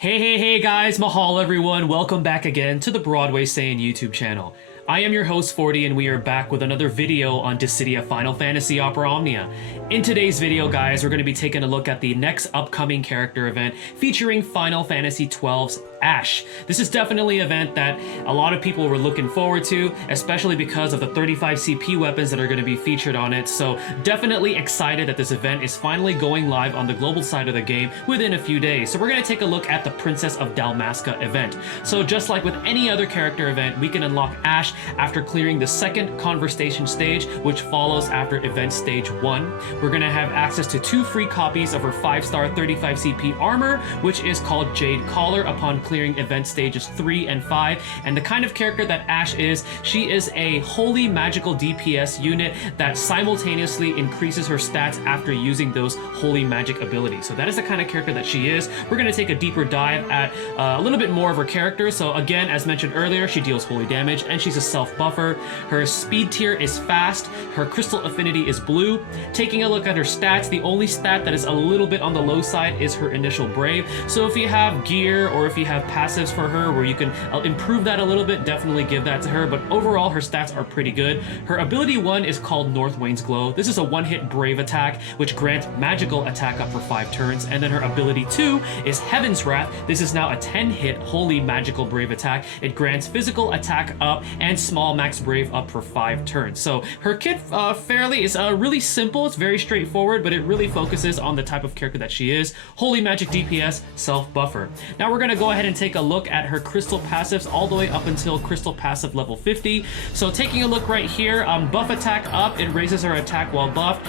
Hey guys, mahal everyone, welcome back again to the Broadway Saiyan YouTube channel. I am your host 40 and we are back with another video on Dissidia Final Fantasy Opera Omnia. In today's video guys, we're going to be taking a look at the next upcoming character event featuring Final Fantasy XII's Ashe. This is definitely an event that a lot of people were looking forward to, especially because of the 35 CP weapons that are going to be featured on it, so definitely excited that this event is finally going live on the global side of the game within a few days. So we're going to take a look at the Princess of Dalmasca event. So just like with any other character event, we can unlock Ashe after clearing the second conversation stage, which follows after event stage 1. We're going to have access to 2 free copies of her 5-star 35 CP armor, which is called Jade Collar, upon clearing event stages 3 and 5. And the kind of character that Ashe is, she is a holy magical DPS unit that simultaneously increases her stats after using those holy magic abilities. So that is the kind of character that she is. We're going to take a deeper dive at a little bit more of her character. So again, as mentioned earlier, she deals holy damage and she's a self-buffer. Her speed tier is fast. Her crystal affinity is blue. Taking a look at her stats, the only stat that is a little bit on the low side is her initial brave. So if you have gear or if you have passives for her where you can improve that a little bit, definitely give that to her. But overall, her stats are pretty good. Her ability 1 is called North Wayne's Glow. This is a one-hit brave attack, which grants magical attack up for 5 turns. And then her ability 2 is Heaven's Wrath. This is now a 10-hit holy magical brave attack. It grants physical attack up and small max brave up for 5 turns. So her kit fairly is really simple. It's very straightforward, but it really focuses on the type of character that she is. Holy magic DPS, self-buffer. Now we're going to go ahead and take a look at her crystal passives all the way up until crystal passive level 50. So taking a look right here, buff attack up, it raises her attack while buffed.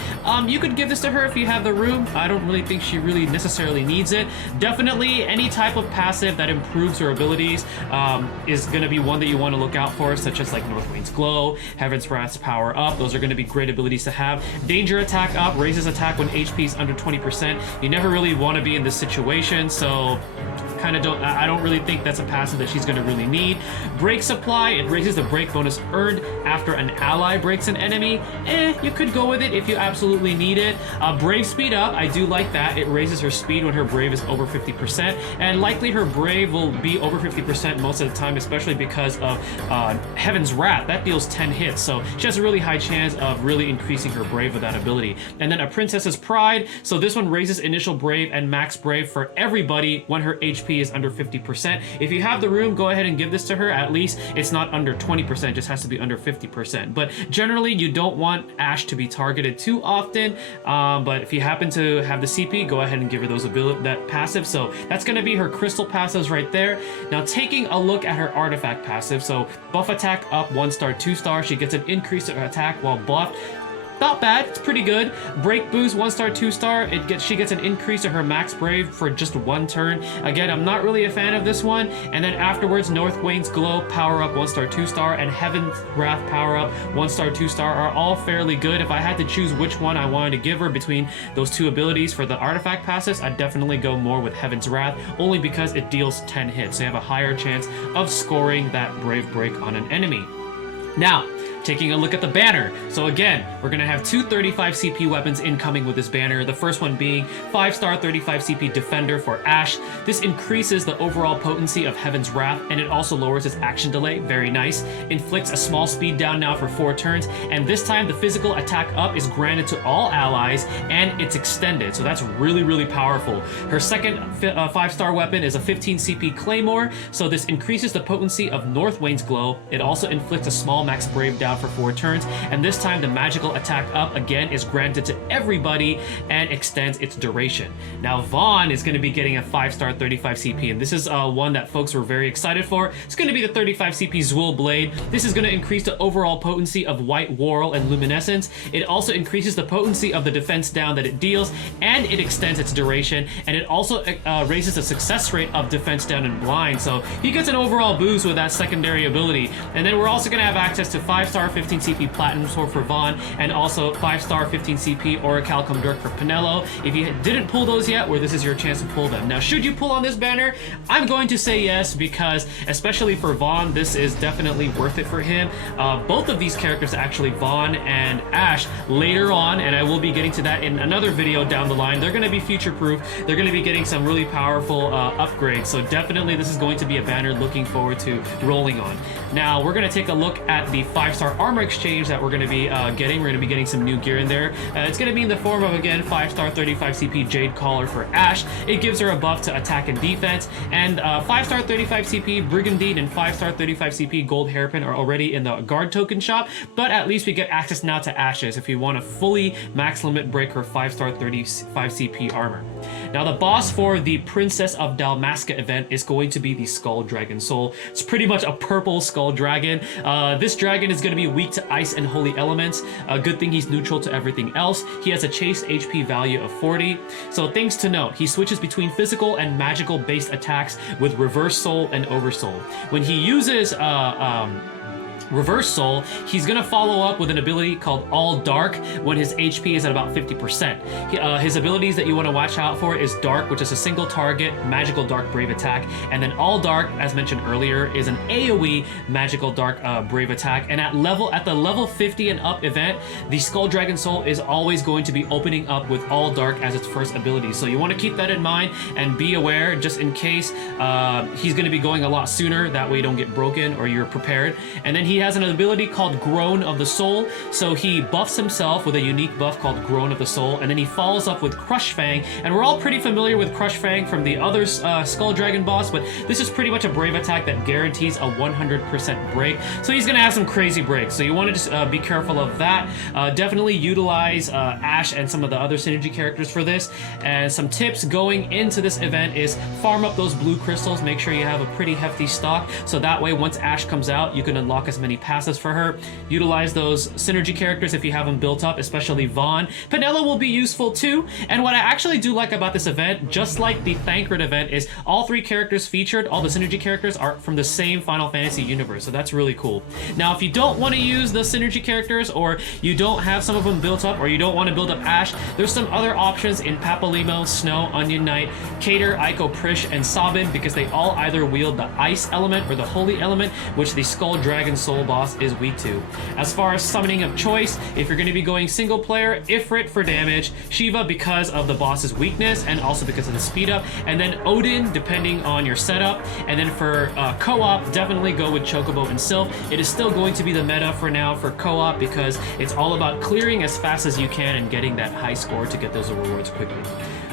You could give this to her if you have the room. I don't really think she really necessarily needs it. Definitely any type of passive that improves her abilities is going to be one that you want to look out for, such as like North Wayne's Glow, Heaven's Wrath's power up. Those are going to be great abilities to have. Danger attack up, raises attack when HP is under 20%. You never really want to be in this situation, so I don't really think that's a passive that she's going to really need. Break supply, it raises the break bonus earned after an ally breaks an enemy. You could go with it if you absolutely need it. Brave speed up, I do like that. It raises her speed when her brave is over 50%, and likely her brave will be over 50% most of the time, especially because of Heaven's Wrath. That deals 10 hits, so she has a really high chance of really increasing her brave with that ability. And then a Princess's Pride, so this one raises initial brave and max brave for everybody when her HP is under 50%. If you have the room, go ahead and give this to her. At least it's not under 20%, it just has to be under 50%. But generally, you don't want Ashe to be targeted too often. But if you happen to have the CP, go ahead and give her that passive. So that's going to be her crystal passives right there. Now taking a look at her artifact passive, so buff attack up 1-star, 2-star. She gets an increase in attack while buffed. Not bad, it's pretty good. Break boost 1-star, 2-star. She gets an increase in her max brave for just 1 turn. Again, I'm not really a fan of this one. And then afterwards, North Wayne's Glow power up 1-star, 2-star, and Heaven's Wrath power up 1-star, 2-star are all fairly good. If I had to choose which one I wanted to give her between those 2 abilities for the artifact passives, I'd definitely go more with Heaven's Wrath, only because it deals 10 hits, so you have a higher chance of scoring that brave break on an enemy. Now, taking a look at the banner. So again, we're going to have 2 35 CP weapons incoming with this banner. The first one being 5-star 35 CP Defender for Ashe. This increases the overall potency of Heaven's Wrath, and it also lowers its action delay. Very nice. Inflicts a small speed down now for 4 turns, and this time the physical attack up is granted to all allies, and it's extended. So that's really, really powerful. Her second 5-star weapon is a 15 CP Claymore. So this increases the potency of North Wayne's Glow. It also inflicts a small max brave down for 4 turns, and this time the magical attack up again is granted to everybody and extends its duration. Now Vaughn is going to be getting a 5-star 35 CP, and this is one that folks were very excited for. It's going to be the 35 CP Zwool Blade. This is going to increase the overall potency of White Whorl and Luminescence. It also increases the potency of the defense down that it deals, and it extends its duration, and it also raises the success rate of defense down and blind, so he gets an overall boost with that secondary ability. And then we're also going to have access to 5-star 5-star 15 CP Platinum Sword for Vaughn, and also 5-star 15 CP Orichalcum Dirk for Penelo. If you didn't pull those yet, well, this is your chance to pull them. Now, should you pull on this banner? I'm going to say yes, because especially for Vaughn, this is definitely worth it for him. Both of these characters, actually, Vaughn and Ashe, later on, and I will be getting to that in another video down the line, they're going to be future-proof. They're going to be getting some really powerful upgrades, so definitely this is going to be a banner looking forward to rolling on. Now, we're going to take a look at the 5-star armor exchange that we're going to be getting. We're going to be getting some new gear in there. It's going to be in the form of, again, 5-star 35 CP Jade Collar for Ashe. It gives her a buff to attack and defense, and 5-star 35 CP Brigandine and 5-star 35 CP Gold Hairpin are already in the guard token shop, but at least we get access now to Ashe's if we want to fully max limit break her 5-star 35 CP armor. Now, the boss for the Princess of Dalmasca event is going to be the Skull Dragon Soul. It's pretty much a purple skull dragon. This dragon is going to be weak to ice and holy elements. A good thing he's neutral to everything else. He has a chase HP value of 40. So things to note, he switches between physical and magical based attacks with Reverse Soul and Oversoul. When he uses Reverse Soul, he's gonna follow up with an ability called All Dark when his HP is at about 50%. His abilities that you want to watch out for is Dark, which is a single target magical dark brave attack, and then All Dark, as mentioned earlier, is an AoE magical dark brave attack. And at the level 50 and up event, the Skull Dragon Soul is always going to be opening up with All Dark as its first ability. So you want to keep that in mind and be aware just in case he's going to be going a lot sooner. That way you don't get broken or you're prepared. And then he has an ability called Groan of the Soul, so he buffs himself with a unique buff called Groan of the Soul, and then he follows up with Crush Fang, and we're all pretty familiar with Crush Fang from the other Skull Dragon boss, but this is pretty much a brave attack that guarantees a 100% break, so he's gonna have some crazy breaks, so you want to just be careful of that. Definitely utilize Ashe and some of the other synergy characters for this, and some tips going into this event is farm up those blue crystals, make sure you have a pretty hefty stock, so that way once Ashe comes out, you can unlock as many passes for her. Utilize those synergy characters if you have them built up, especially Vaughn. Penelo will be useful too, and what I actually do like about this event, just like the Thancred event, is all three characters featured, all the synergy characters, are from the same Final Fantasy universe, so that's really cool. Now, if you don't want to use the synergy characters, or you don't have some of them built up, or you don't want to build up Ashe, there's some other options in Papalymo, Snow, Onion Knight, Cater, Aiko, Prish, and Sabin, because they all either wield the ice element or the holy element, which the Skull Dragon Soul boss is weak to. As far as summoning of choice, if you're going to be going single player, Ifrit for damage, Shiva because of the boss's weakness and also because of the speed up, and then Odin depending on your setup, and then for co-op, definitely go with Chocobo and Sylph. It is still going to be the meta for now for co-op because it's all about clearing as fast as you can and getting that high score to get those rewards quickly.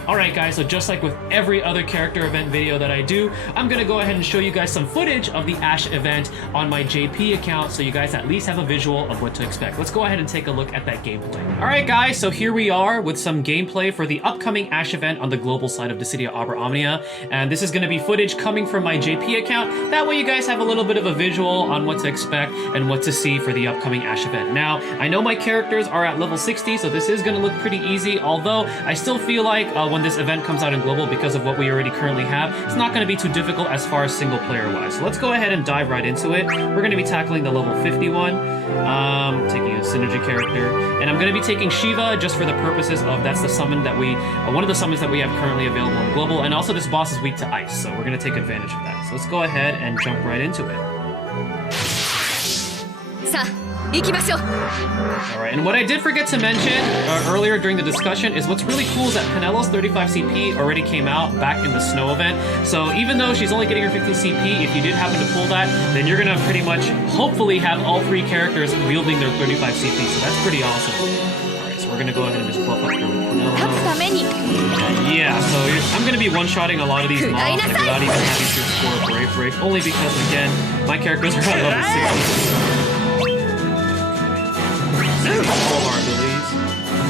Alright guys, so just like with every other character event video that I do, I'm gonna go ahead and show you guys some footage of the Ashe event on my JP account so you guys at least have a visual of what to expect. Let's go ahead and take a look at that gameplay. Alright guys, so here we are with some gameplay for the upcoming Ashe event on the global side of Dissidia Opera Omnia, and this is gonna be footage coming from my JP account. That way you guys have a little bit of a visual on what to expect and what to see for the upcoming Ashe event. Now, I know my characters are at level 60, so this is gonna look pretty easy, although I still feel like when this event comes out in global, because of what we already currently have, it's not going to be too difficult as far as single player wise. So let's go ahead and dive right into it. We're going to be tackling the level 51, taking a synergy character, and I'm going to be taking Shiva just for the purposes of that's the summon that we, one of the summons that we have currently available in global, and also this boss is weak to ice, so we're going to take advantage of that. So let's go ahead and jump right into it. Alright, and what I did forget to mention earlier during the discussion is what's really cool is that Penelo's 35 CP already came out back in the Snow event, so even though she's only getting her 50 CP, if you did happen to pull that, then you're gonna pretty much, hopefully, have all three characters wielding their 35 CP, so that's pretty awesome. Alright, so we're gonna go ahead and just buff up here with Penelo. Yeah, so I'm gonna be one-shotting a lot of these mobs like, without even having to score Brave Brave, only because, again, my characters are at level 60. All of our abilities.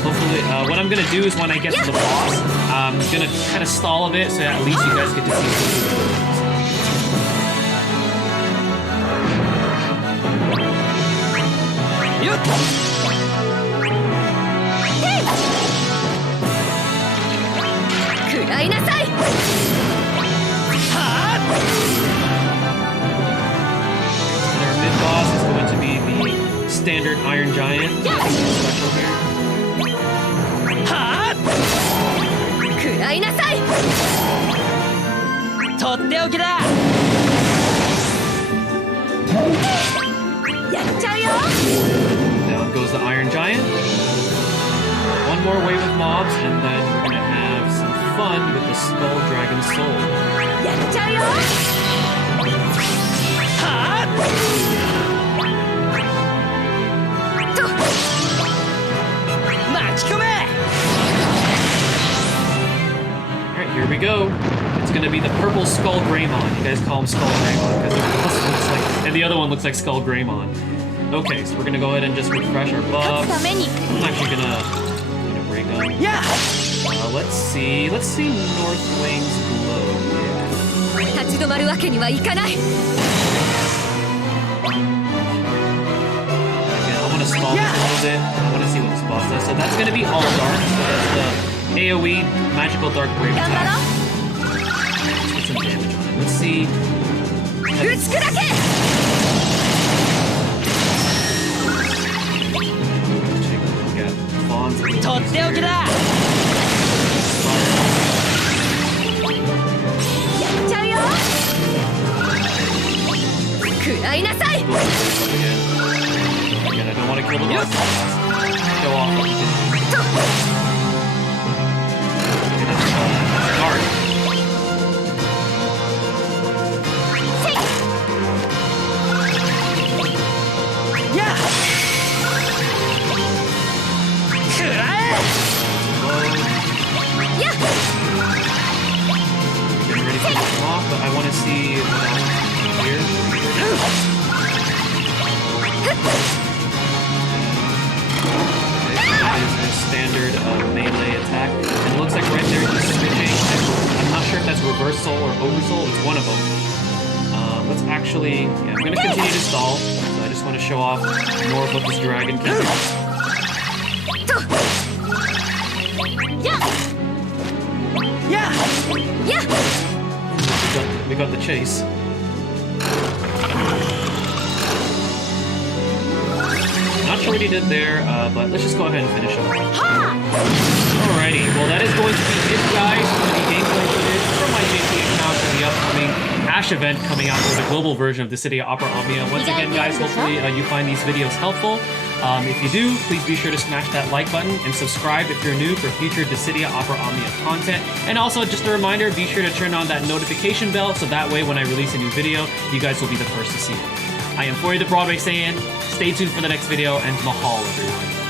Hopefully, what I'm gonna do is when I get to the boss, I'm gonna kind of stall a bit so at least you guys get to see And our mid boss is going to be the Giant. Special here. はあ食らいなさいとっておきだやっちゃうよ Down goes the Iron Giant. One more wave of mobs, and then we're gonna have some fun with the Skull Dragon Soul. やっちゃうよはあと巻き込め Alright, here we go. It's gonna be the purple Skull Greymon. You guys call him Skull Greymon because it looks like, and the other one looks like Skull Greymon. Okay, so we're gonna go ahead and just refresh our buffs. I'm actually gonna bring up. Yeah. Let's see Northwing's glow. 立ち止まるわけにはいかない Again, I want to stall this a little bit. I want to see what this boss does. So that's gonna be all dark. So that's the AoE magical dark wave attack. Let's get some damage on it. Let's see. 打ち砕け とっておきだやっちゃうよ食らいなさい Again, I don't want to kill the boss. Show off what you can do. Dark. Yeah. Getting ready to finish him off, but I want to see what else here. Okay, that is a standard melee attack. And it looks like right there he's switching. I'm not sure if that's reverse soul or over soul. It's one of them. Let's actually, yeah, I'm going to continue to stall. So I just want to show off more of what this dragon can do. Yeah. We got the chase. Not sure what he did there, but let's just go ahead and finish him. Alrighty, well that is going to be it, guys, for the gameplay footage from my JT account for the upcoming Ashe event coming out for the global version of Dissidia Opera Omnia. Once again, guys, hopefully you find these videos helpful. If you do, please be sure to smash that like button and subscribe if you're new for future Dissidia Opera Omnia content. And also, just a reminder, be sure to turn on that notification bell so that way when I release a new video, you guys will be the first to see it. I am 40 the Broadway Saiyan. Stay tuned for the next video, and mahal, everyone.